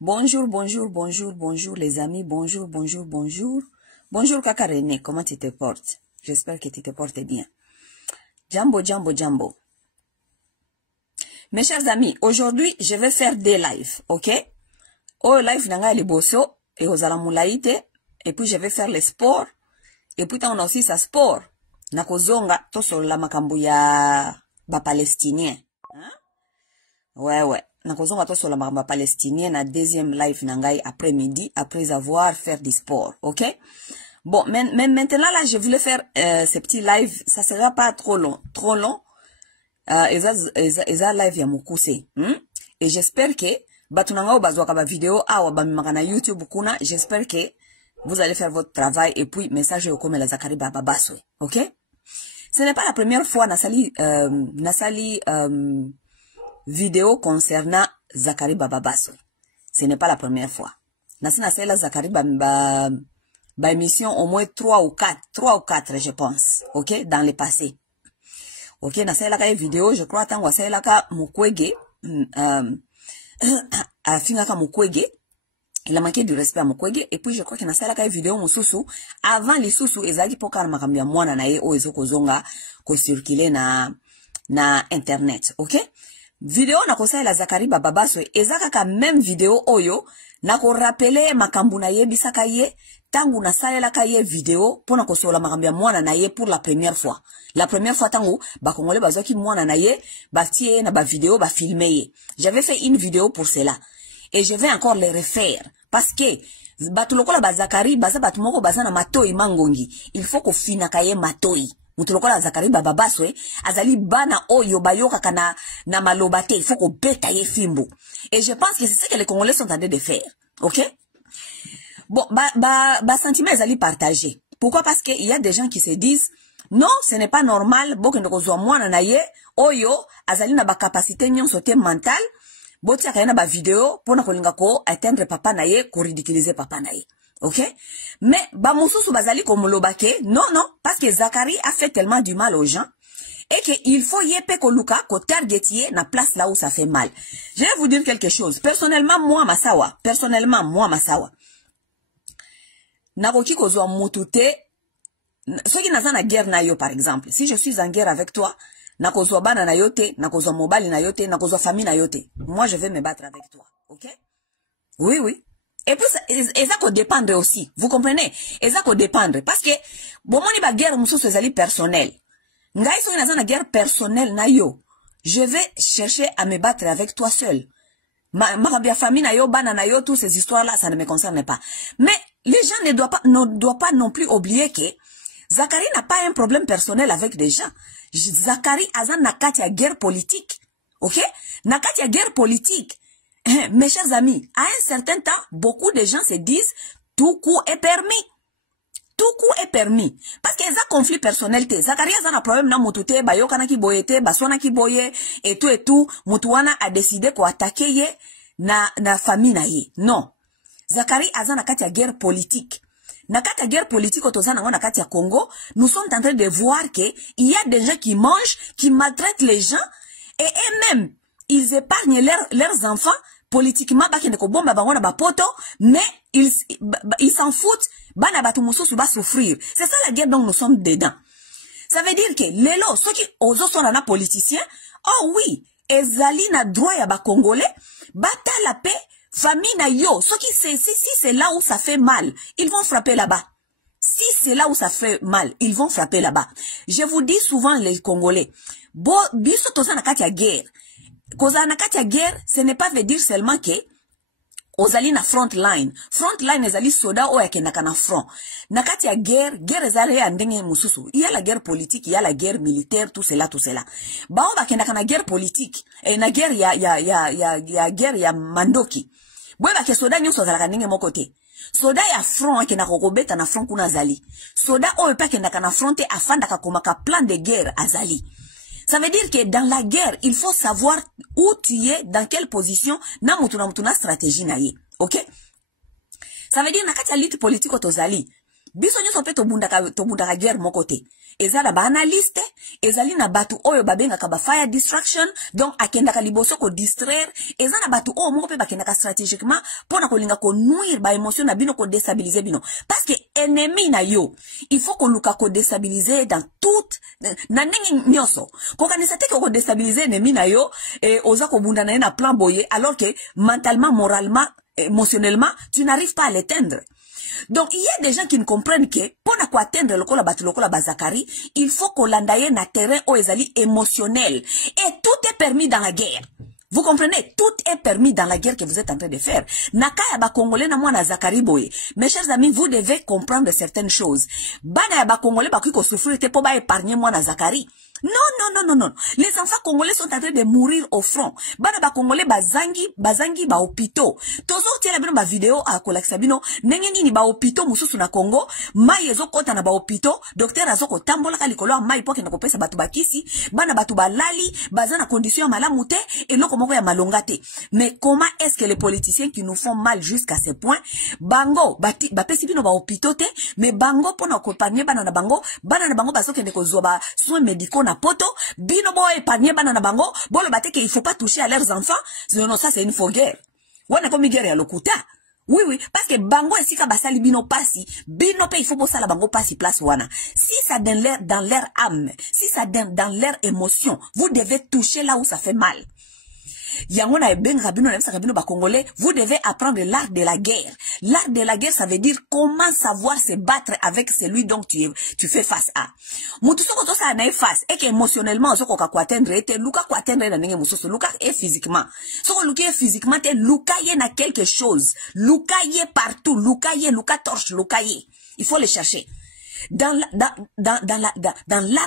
Bonjour, bonjour, bonjour, bonjour les amis, bonjour, bonjour, bonjour. Bonjour Kaka René, comment tu te portes? J'espère que tu te portes bien. Jambo, jambo, jambo. Mes chers amis, aujourd'hui, je vais faire des lives, ok? Oh, live nanga li bosso, et aux alamulaïte, et puis je vais faire les sports, et puis on a aussi sa sport. Nakozonga, to sur la makambu ya ba palestinien. Hein? Ouais. Nakozonga to sur la makambu palestinien, na deuxième live nangai après-midi, après avoir fait du sport, ok? Bon, mais maintenant là, je voulais faire ce petit live, ça sera pas trop long, eza live ya mukuse, et j'espère que batunanga bazwaka ba vidéo awa ba mimaka YouTube kuna, j'espère que vous allez faire votre travail et puis message au comme la Zakari Baba Baswe, ok? Ce n'est pas la première fois nasali vidéo concernant Zakari Baba Baswe. Ce n'est pas la première fois. Nasali la Zakari Baba émission au moins 3 ou 4 je pense, ok, dans le passé. Ok, nasali la vidéo, je crois tango nasali la mukwege a fingaka mukwege. Il a manqué du respect à Mukwege. Et puis je crois qu'il y a une vidéo mususu. Avant les susu, ezaki poka na makambia mwana na ye o ezoko zonga ko circuler na internet. Ok? Vidéo na kosa la Zakari Baba Baswe ezaka ka même vidéo oyo na ko rappeler makambu na ye bisaka ye tangu na salela ka ye vidéo pona ko sola makambia mwana na ye pour la première fois. La première fois tangu ba kongole bazoki mwana na ye ba tie na ba vidéo ba filmer ye. J'avais fait une vidéo pour cela. Et je vais encore les refaire. Parce que, batulokola bazakari, baza batumoko baza na matoi mangongi. Il faut qu'on finaka ye matoi. Mutulokola Zakari Baba Baswe, azali bana oyo bayoka kana na malobate. Il faut qu'on beta ye fimbo. Et je pense que c'est ce que les Congolais sont en train de faire. Ok? Bon, sentiment azali partagé. Pourquoi? Parce qu'il y a des gens qui se disent, non, ce n'est pas normal, bokendo kozwa mwana na ye, oyo, azali na ba capacité nyon sote mental, boti akayena ba vidéo pona kolinga ko atteindre papa na ye, ko ridiculiser papa na ye. OK? Mais ba mususu bazali ko molobake, non, parce que Zakari a fait tellement du mal aux gens et que il faut yepe ko luka ko targetier na place là où ça fait mal. Je vais vous dire quelque chose. Personnellement moi Masawa, nakoki kozwa mutute soki naza na guerre na yo par exemple. Si je suis en guerre avec toi, nakozwa bana na yote, nakozwa mobali na yote, nakozwa famille na yote. Moi, je vais me battre avec toi. Ok? Oui. Et puis, ça peut dépendre aussi. Vous comprenez? Et ça peut dépendre. Parce que, bon, moi, la guerre, c'est ezali personnel. Ngai so na na guerre personnelle na yo. Je vais chercher à me battre avec toi seul. Ma famille na yo, bana na yo, toutes ces histoires-là, ça ne me concerne pas. Mais, les gens ne doivent pas non plus oublier que Zakari n'a pas un problème personnel avec des gens. Zakari a nakati ya guerre politique. Ok? Nakati ya guerre politique. Mes chers amis, à un certain temps, beaucoup de gens se disent tout coup est permis. Tout coup est permis. Parce qu'il y a un conflit personnel. Zakari a un problème na mutute, bayokana ki boyete, baswana ki boye, et tout. Mutuana a décidé ko attaquer ye na famille na ye. Non. Zakari a un nakati ya guerre politique. Nakati guerre politique autozana ngona nakati ya Congo, nous sommes en train de voir que il y a des gens qui mangent, qui maltraitent les gens et eux-mêmes ils épargnent leurs enfants politiquement bakende ko bomba bangona ba poto, mais ils s'en foutent, bana batu mususu ba souffrir. C'est ça la guerre dont nous sommes dedans. Ça veut dire que lelo ceux qui ozo sont na politiciens, oh oui, ezali na droit ya ba congolais, bata la paix. Famille na yo, si c'est là où ça fait mal, ils vont frapper là-bas. Si c'est là où ça fait mal, ils vont frapper là-bas. Je vous dis souvent les Congolais, biso toza na kati ya guerre. Koza na kati ya guerre, ce n'est pas veut dire seulement que ozali na front line. Front line ezali soda o yakendaka na front. Na kati ya guerre ezali ya ndenge mususu. Il y a la guerre politique, il y a la guerre militaire, tout cela. Ba on bakendaka na guerre politique. Et na guerre ya guerre ya mandoki. Boye ba ke soda nyonso zalaka ndenge moko te. Soda ya front akenda kokobeta na front kuna azali. Soda oyo pa kendaka na front te afandaka komaka plan de guerre azali. Ça veut dire que dans la guerre, il faut savoir où tu es, dans quelle position, na mutuna stratégie na ye. OK? Ça veut dire na kati ya lutte politique otozali. Biso nyonso pe tobundaka guerre moko te. eza na ba analyste, ezali na batu oyo babengaka ba fire distraction, donc akendaka liboso ko distraire, eza na batu oyo moko pe bakendaka stratégiquement pona kolinga ko nuire ba émotion na bino ko déstabiliser bino. Parce que ennemi na yo, il faut ko luka ko déstabiliser dans toute na ndenge nyonso. Ko kanisa te ko déstabiliser ennemi na yo et oza ko bunda na na plan boye alors que mentalement, moralement, émotionnellement, tu n'arrives pas à l'éteindre. Donc, il y a des gens qui ne comprennent que pour atteindre le kola batu le kola bazakari, il faut qu'on l'endaye na terrain au ezali émotionnel. Et tout est permis dans la guerre. Vous comprenez? Tout est permis dans la guerre que vous êtes en train de faire. Naka ya ba Congolais na mwana Zakari boye. Mes chers amis, vous devez comprendre certaines choses. Bana ya ba Congolais ba kuiko souffrir te po ba épargner mwana Zakari. Non, non, non, non, non. Les enfants congolais sont en train de mourir au front. Bana ba Congolais bazangi ba hôpitaux. Tozo tia la bino ba vidéo a kolakisa bino. Nengengi ni ba hôpitaux mususu na Congo. Mai ezo kota na ba hôpitaux. Docteur azoko tambola kalikolo mai poke na kopesa batu bakisi. Bana batu balali. Bazana condition malamu te. Et loko moko ya malongate. Mais comment est-ce que les politiciens qui nous font mal jusqu'à ce point, bango, bapesi bino ba hôpitaux te. Mais bango pona kopanye bana na bango basoke ndeko zoba soins médicaux na poto, bino bo épargner bana na bango, bolo bateke il faut pas toucher à leurs enfants. Non, ça c'est une faux guerre. Wana komi guerre ya lokuta. Oui, oui, parce que bango esika basali bino pasi, bino pe il faut bosala bango pasi place wana. Si ça dans leur âme, si ça dans leur émotion, vous devez toucher là où ça fait mal. Yangona e ben rabino na bisa rabino ba Congolais, vous devez apprendre l'art de la guerre. L'art de la guerre, ça veut dire comment savoir se battre avec celui dont tu fais face à. Mutu soko to sa na face et que émotionnellement soko ka kwatendre ete luka kwatendre na ndenge musoso luka et physiquement. Soko luka physiquement te luka ye na quelque chose. Luka ye partout, luka torche, luka ye. Il faut le chercher. Dans l'art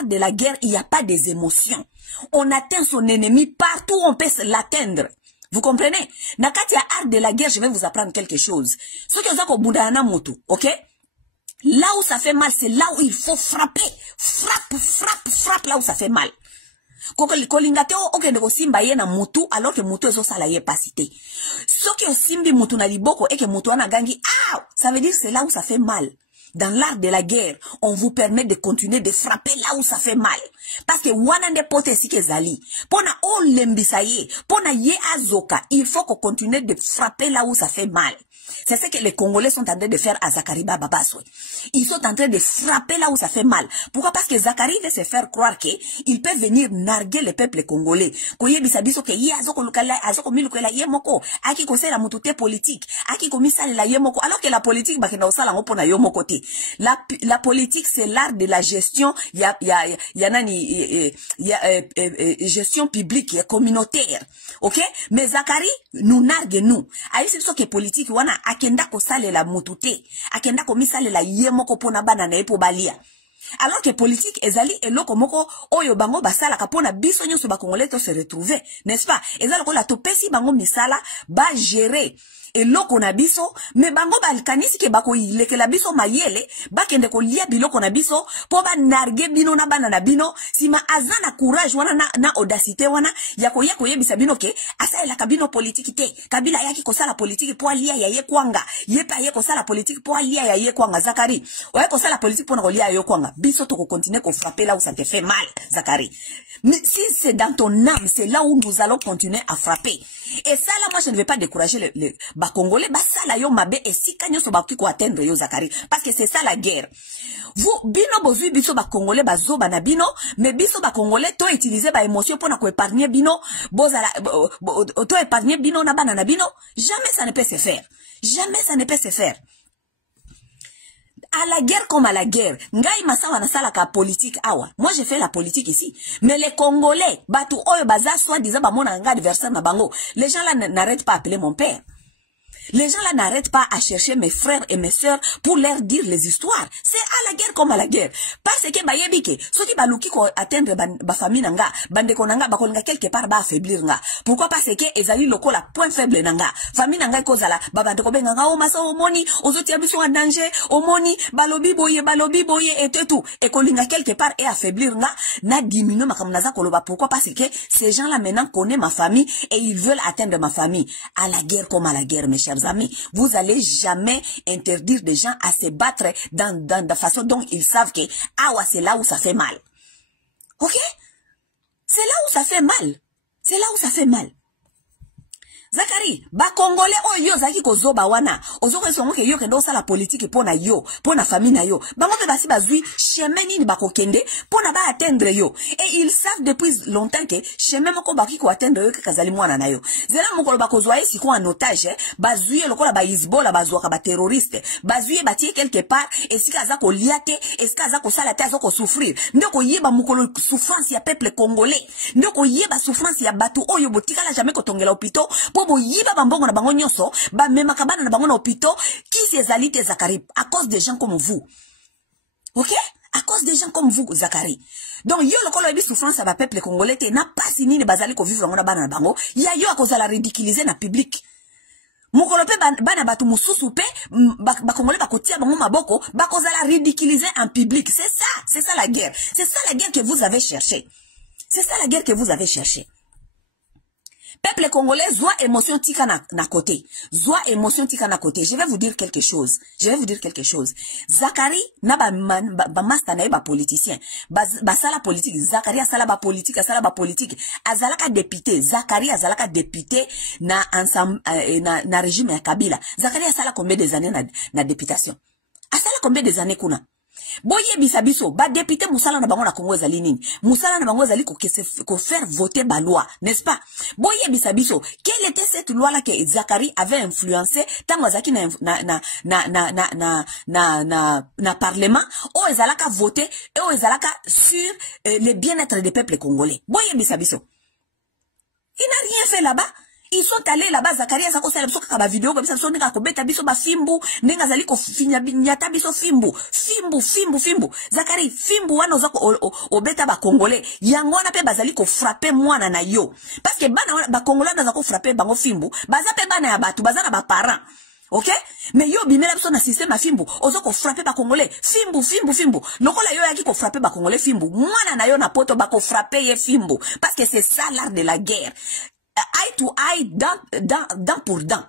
de la guerre, il n'y a pas des émotions. On atteint son ennemi partout où on peut l'atteindre. Vous comprenez? Nakati ya art de la guerre, je vais vous apprendre quelque chose. Ce que vous avez bundana moto, ok? Là où ça fait mal, c'est là où il faut frapper. Frappe là où ça fait mal. Kolingate o okende ko simba ye na mutu alors que mutu ezo sala ye pasité. Ce que simbi mutu na liboko et que mutu ana gangi, ça veut dire c'est là où ça fait mal. Dans l'art de la guerre, on vous permet de continuer de frapper là où ça fait mal. Parce que wanande pote sike zali. Pona o lembisaye, pona ye azoka, il faut qu'on continue de frapper là où ça fait mal. C'est ce que les Congolais sont en train de faire à Zakariba Babaswe. Ils sont en train de frapper là où ça fait mal. Pourquoi? Parce que Zakari veut se faire croire qu'il peut venir narguer le peuple congolais. Koye bisabiso ke ye azoko lukala, azoko milukela ye moko, aki kose la mutute politique, aki komisa la ye moko, alors que la politique bakenda osala ngopo na yo moko te. La politique c'est l'art de la gestion, gestion publique, communautaire. OK? Mais Zakari nous nargue nous. Aïe c'est que politique wana akenda ko sale la mutute, akenda ko misale la yemoko pona bana na epo balia. Alors que politique ezali eloko moko oyo bango basala kapona biso nyoso ba Congolais to se retrouver, n'est-ce pas? Ezali ko la topesi bango misala ba gérer eloko na biso, mais bango balkanisi ke bako ilekela biso mayele, bakende ko lia biloko na biso po ba narge bino na bana na bino, sima azana courage wana na audacité wana ya yebisa bino ke asa la kabino politique te, kabila yaki ko sala politique po lia ya ye kwanga, yepa ye ko sala politique po lia ya ye kwanga. Zakari oye ko sala politique po na lia ya ye kwanga, biso to ko continuer ko frapper là où ça te fait mal. Zakari, mais si c'est dans ton âme, c'est là où nous allons continuer à frapper. Et ça là, moi je ne vais pas décourager les Congolais, basala yo mabe et si kanyo so baki ko atteindre yo Zakari, parce que c'est ça la guerre. Vous bino bozui biso ba Congolais bazo bana bino, mais biso ba Congolais to utiliser ba émotion pour na ko épargner bino, bozala to épargner bino na bana na bino, jamais ça ne peut se faire. Jamais ça ne peut se faire. À la guerre comme à la guerre, ngai masawa na sala ka politique awa. Moi j'ai fait la politique ici, mais les Congolais, batu oyo baza soit disant ba mona nga adversaire na bango, les gens là n'arrêtent pas appeler mon père. Les gens là n'arrêtent pas à chercher mes frères et mes sœurs pour leur dire les histoires. C'est à la guerre comme à la guerre. Parce que bayebike, ceux qui baluki ko atteindre ba famille nanga, bande konanga bakolinga quelque part ba affaiblir nga. Pourquoi? Parce que ezali lokola point faible nanga. Famille nanga kozala babande ko benga nga o masa o moni, ozoti abiso en danger, o moni balobi boye et tout. Et kolinga quelque part et affaiblir nga na diminuer makamnaza koloba. Pourquoi? Parce que ces gens là maintenant connaissent ma famille et ils veulent atteindre ma famille. À la guerre comme à la guerre, mes chers amis. Vous allez jamais interdire des gens à se battre dans la façon dont ils savent que, ah ouais, c'est là où ça fait mal. Ok? C'est là où ça fait mal. C'est là où ça fait mal. Zakari, ba Congolais oyo zaki kozoba wana, ozoko esongo ke yo kendo la politique pona yo, pona famille na yo. Bango pe basi bazui chemin nini bako kende pona ba atteindre yo. Et ils savent depuis longtemps que chemin moko baki ko atteindre yo ke kazali mwana na yo. Zela mokolo bako zwa esi ko en otage, bazui lokola ba Hezbollah bazwa ba terroriste, bazui batie quelque part esika za ko liate, esika za ko sala te za ko souffrir. Ndoko yeba mokolo souffrance ya peuple congolais. Ndoko yeba souffrance ya batu oyo botika la jamais ko tongela hôpital. Yiba bambongo na bango nyonso ba mema kabana na bango na hôpital qui s'ezali te Zakari à cause des gens comme vous. OK? À cause des gens comme vous Zakari. Donc yo lokolo ebi souffrance à ba peuple congolais te na pasi nini bazali ko vivre ngona bana na bango ya yo akoza la ridiculiser na public. Mokolo pe bana batu mususu pe ba congolais ba kotia bango maboko ba koza la ridiculiser en public. C'est ça la guerre. C'est ça la guerre que vous avez cherché. C'est ça la guerre que vous avez cherché. Peuple congolais, zoa émotion tika na côté. Zoa émotion tika na côté. Je vais vous dire quelque chose. Zakari, na ba master na ba politicien. Ba sala politique. Zakari a sala ba politique, Azalaka député. Zakari a sala député na ensemble, na régime ya Kabila. Zakari a sala combien des années na députation? A sala combien des années kuna? Boye bisabiso, ba député musala na bango na Congo ezali nini? Musala na bango ezali ko faire voter ba loi, n'est-ce pas? Boye bisabiso, quelle était cette loi là que Zakari avait influencé tango azaki na parlement, o ezalaka voter et o ezalaka sur le bien-être des peuples congolais. Boye bisabiso. Il n'a rien fait là-bas. Ils sont allés là-bas, Zakaria Zako sala biso kaka ba vidéo comme ça, sonika ko beta biso ba fimbu, nenga zali ko finya nyata biso fimbu. Zakari fimbu wana ozako o beta ba congolais. Yango wana pe bazali ko frapper mwana na yo. Parce que bana ba congolais na zako frapper bango fimbu, baza pe bana ya batu, baza na ba parents. OK? Mais yo bimela biso na système a fimbu, ozako frapper ba congolais. Fimbu. Lokola yo yaki ko frapper ba congolais fimbu. Mwana na yo na poto ba ko frapper ye fimbu. Parce que c'est ça l'art de la guerre. Eye to eye, dent pour dent.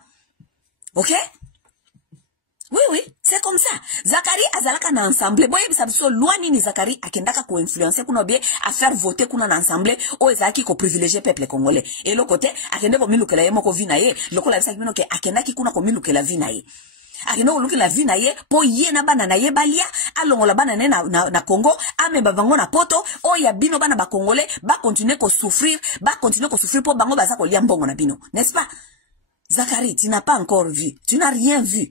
OK? Oui, c'est comme ça. Zakari azalaka na ensemble. Boye bisabiso loi nini Zakari akendaka ko influencer kuna bien à faire voter kuna na ensemble o ezaki ko privilégier peuple congolais. Et l'autre côté akende ko milukela ye moko vina ye, lokola bisaki bino ke akendaki kuna ko milukela vina ye. Akendo luki la vina ye po ye na bana na ye balia alongola bana na Congo ame bavango na poto o ya bino bana ba congolais ba continuer ko souffrir po bango baza ko lia mbongo na bino, n'est-ce pas? Zakari, tu n'as pas encore vu, tu n'as rien vu.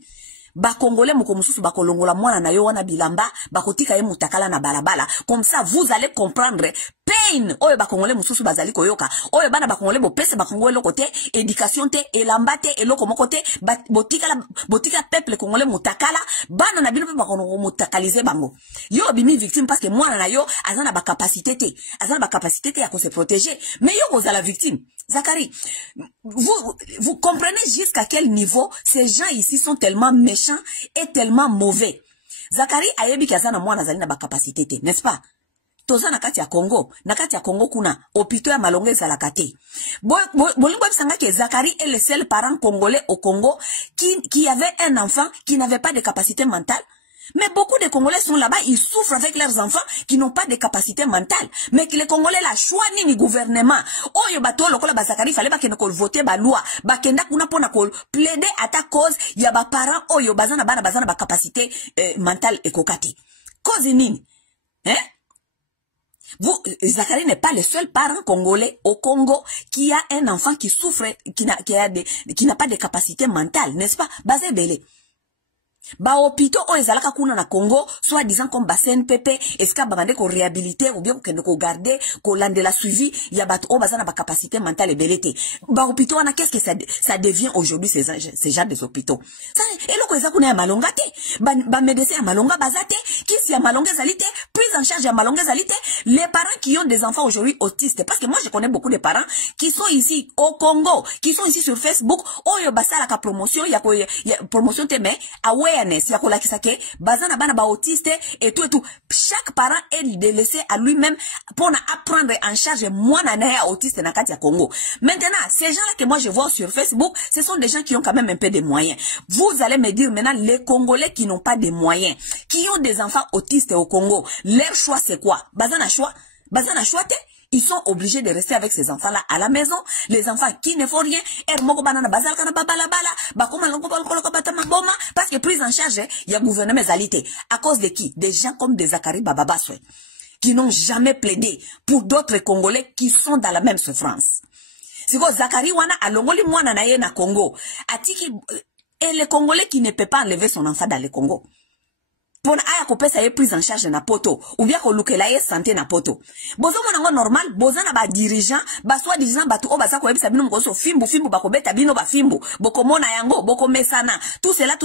Ba congolais moko mususu ba kolongola mwana na yo wana bilamba ba kotika ye mutakala na balabala, comme ça vous allez comprendre pain oyo ba congolais mususu bazali koyoka oyo bana ba congolais bo pese ba congolais côté éducation te elamba te eloko moko te botika peuple congolais mutakala bana na bino pe ba kongo mutakaliser bango yo bimi victime parce que mwana na yo azana ba capacité te ya ko se protéger, mais yo vous la victime. Zakari, vous comprenez jusqu'à quel niveau ces gens ici sont tellement méchants et tellement mauvais. Zakari ayebi kazana mwana zali na ba capacité te, n'est-ce pas? Toza na kati ya Congo kuna hôpital ya Malonge ezalaka te. Bolingo bisanga ke Zakari est le seul parent congolais au Congo qui avait un enfant qui n'avait pas de capacité mentale. Mais beaucoup de Congolais sont là-bas, ils souffrent avec leurs enfants qui n'ont pas de capacité mentale. Mais que les Congolais la choix ni gouvernement. Oh yo bato lokola ba Zakari fallait ba kena ko voter ba loi, ba kenda kuna pona ko plaider à ta cause, ya ba parents oh yo bazana ba capacité mentale et kokati. Cause nini? Hein? Zakari n'est pas le seul parent congolais au Congo qui a un enfant qui souffre, qui n'a pas de capacité mentale, n'est-ce pas? Basé belé. Ba hôpitaux o ezalaka kuna na Congo, soit disant comme bassin PP, eska babande ko réhabiliter ou bien ko garder, ko landela suivi, ya bat o bazana ba capacité mentale et belete. Ba hôpitaux na qu'est-ce que ça devient aujourd'hui ces gens des hôpitaux. Ça et loko ezakuna ya malonga te, ba médecin ya malonga bazate, qui si ya malonga zalité, prise en charge ya malonga zalité, les parents qui ont des enfants aujourd'hui autistes, parce que moi je connais beaucoup de parents qui sont ici au Congo, qui sont ici sur Facebook, o yo basala ka promotion ya promotion te mais awe awareness ya kolakisa ke bazana bana ba autiste et tout. Chaque parent est laissé à lui-même pour apprendre en charge mwana na autiste na kati ya Congo. Maintenant, ces gens-là que moi je vois sur Facebook, ce sont des gens qui ont quand même un peu de moyens. Vous allez me dire maintenant, les Congolais qui n'ont pas de moyens, qui ont des enfants autistes au Congo, leur choix c'est quoi? Bazana choix te? Ils sont obligés de rester avec ces enfants-là à la maison. Les enfants qui ne font rien, parce que prise en charge, il y a gouvernement égalité. À cause de qui? Des gens comme des Zakari Bababaswe, qui n'ont jamais plaidé pour d'autres Congolais qui sont dans la même souffrance. C'est que Zakari wana alongoli mwana na ye na Congo. Atiki, et les Congolais qui ne peut pas enlever son enfant dans le Congo. Pour aya kopesa ye prise en charge na poto ou bien ko lukela ye santé na poto bozo monango normal bozana ba dirigeant ba soit dirigeant batu o baza ko yebisa bino mkoso fimbu ba beta bino ba fimbu boko mona yango boko mesana tout cela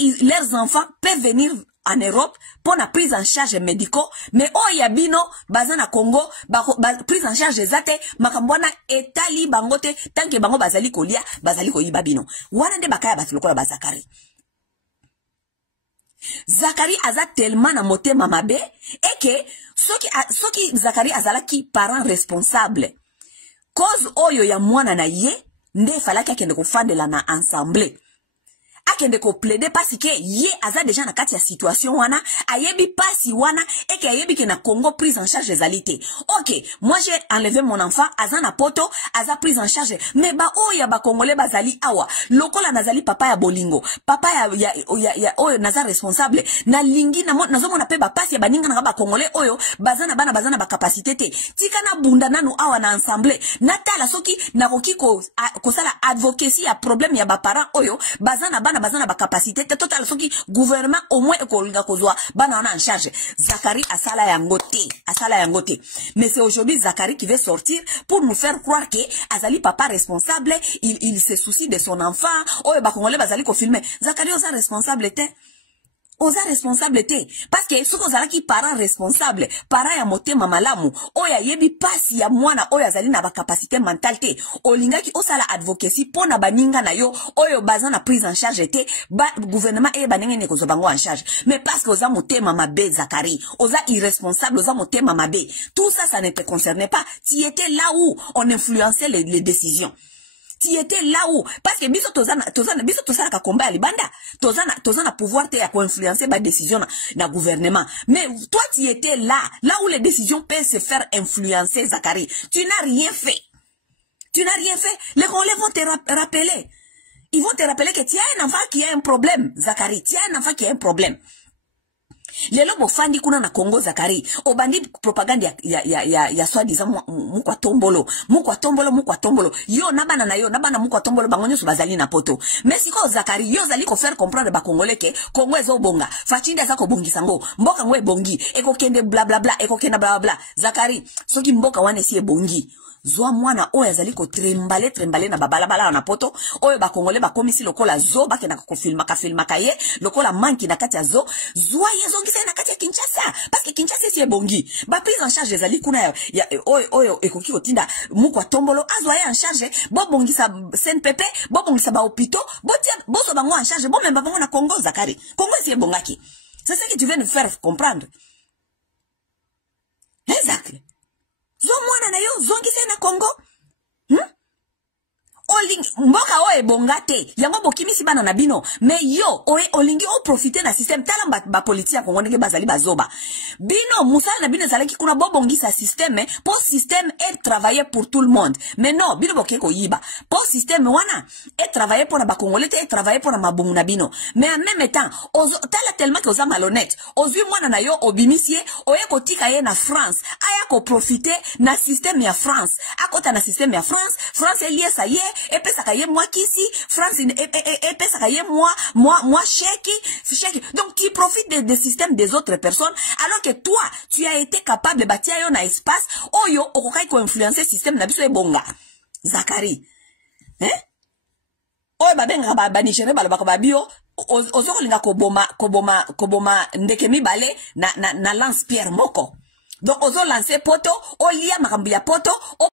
et leurs enfants peuvent venir en Europe pour la prise en charge médicaux mais oh yabino bazana Congo prise en charge zate makambwana etali bangote tant que bango bazali kolia bazali ko yibabino wana de bakaya batu lokola bazakari Zakari aza tellement na motema mabe et que soki Zakari azala ki parent responsable cause oyo ya mwana na ye nde falaki akende kofandela na ensemble akende ko plaider parce que ye aza déjà na kati ya situation wana ayebi pasi wana et que ayebi ke na Congo prise en charge ezalité. OK, moi j'ai enlevé mon enfant aza na poto aza prise en charge mais ba oya ba Congolais bazali awa lokola nazali papa ya bolingo papa ya oyo naza responsable na lingi na zomo na pe ba pasi ya baninga na ba Congolais oyo bazana ba capacité te tika na bunda nanu awa na ensemble natala soki na koki ko sala advocacy ya problème ya ba parents oyo bazana ba capacité total soki gouvernement au moins ekolinga kozwa bana en charge. Zakari asala yangote mais c'est aujourd'hui Zakari qui veut sortir pour nous faire croire que azali papa responsable, il se soucie de son enfant oyo ba Congolais bazali ko filmer Zakari oza responsable te parce que ce qu'on a qui parent responsable parent ya motema malamu oya yebi pasi ya mwana oya azali na ba capacité mentale te olinga ki osala advocacy pona baninga na yo oyo bazana prise en charge te ba gouvernement e banenge ne kozo bango en charge mais parce que oza motema mabe Zakari oza irresponsable oza motema mabe tout ça ne te concernait pas. Tu étais là où on influençait les décisions. Tu étais là où parce que biso tozana ka combat libanda tozana pouvoir te ya ko influencer ba décision na gouvernement mais toi tu étais là où les décisions peuvent se faire influencer Zakari. Tu n'as rien fait. Les Congolais vont te rappeler. Ils vont te rappeler que tu as un enfant qui a un problème Zakari, tu as un enfant qui a un problème. Lelo bofandi kuna na Congo Zakari obandi propaganda ya soi-disant mukwa tombolo yo nabana mukwa tombolo bangonyo bazali na poto mais siko Zakari yo zali ko faire comprendre ba Congolais que Congo ezo bonga fachinda za ko bongisa ngo mboka ngwe bongi eko kende bla bla bla eko kenda bla bla Zakari soki mboka wane sie bongi zwa mwana oyo azali ko trembale na babalabala na poto oyo ba Congolais ba komisi lokola zo ba kena ko filma kaye lokola manki na kati ya zo zwa yezo ngisa na kati ya Kinshasa parce que Kinshasa si bongi ba prise en charge ezali kuna ya oyo ekoki kotinda mukwa tombolo azwa ya en charge bo bongisa CNPP bo bongisa ba hôpitaux bo so bango en charge bo memba bango na Congo Zakari Congo si bongaki c'est ce que tu viens de faire comprendre exactly. Zo mwana na yo zongise na Congo mboka oe bongate yango bokimisi bana na bino mais yo olingi o profiter na système tala ba politique Congo ndenge bazali bazoba bino musala na bino zalaki kuna bobongisa système pour système et travailler pour tout le monde mais non bino bokeko yiba pour système wana et travailler pour na ba Congolais et travailler pour na mabumu na bino mais en même temps tala tellement que oza malhonnête ozui mwana na yo obimisie oye kotika ye na France aya ko profiter na système ya France akota na système ya France elie ça y est et pesa kaye moi kisi France et pesa kaye moi chèque donc tu profites des systèmes des autres personnes alors que toi tu as été capable de bâtir un espace oyo okokai ko influencer système na biso e bonga Zakari oyo babenga ba Nigérien balobaka babio ozokolinga koboma ndeke mibale na lance pierre moko donc ozo lancer poto olia makambi ya poto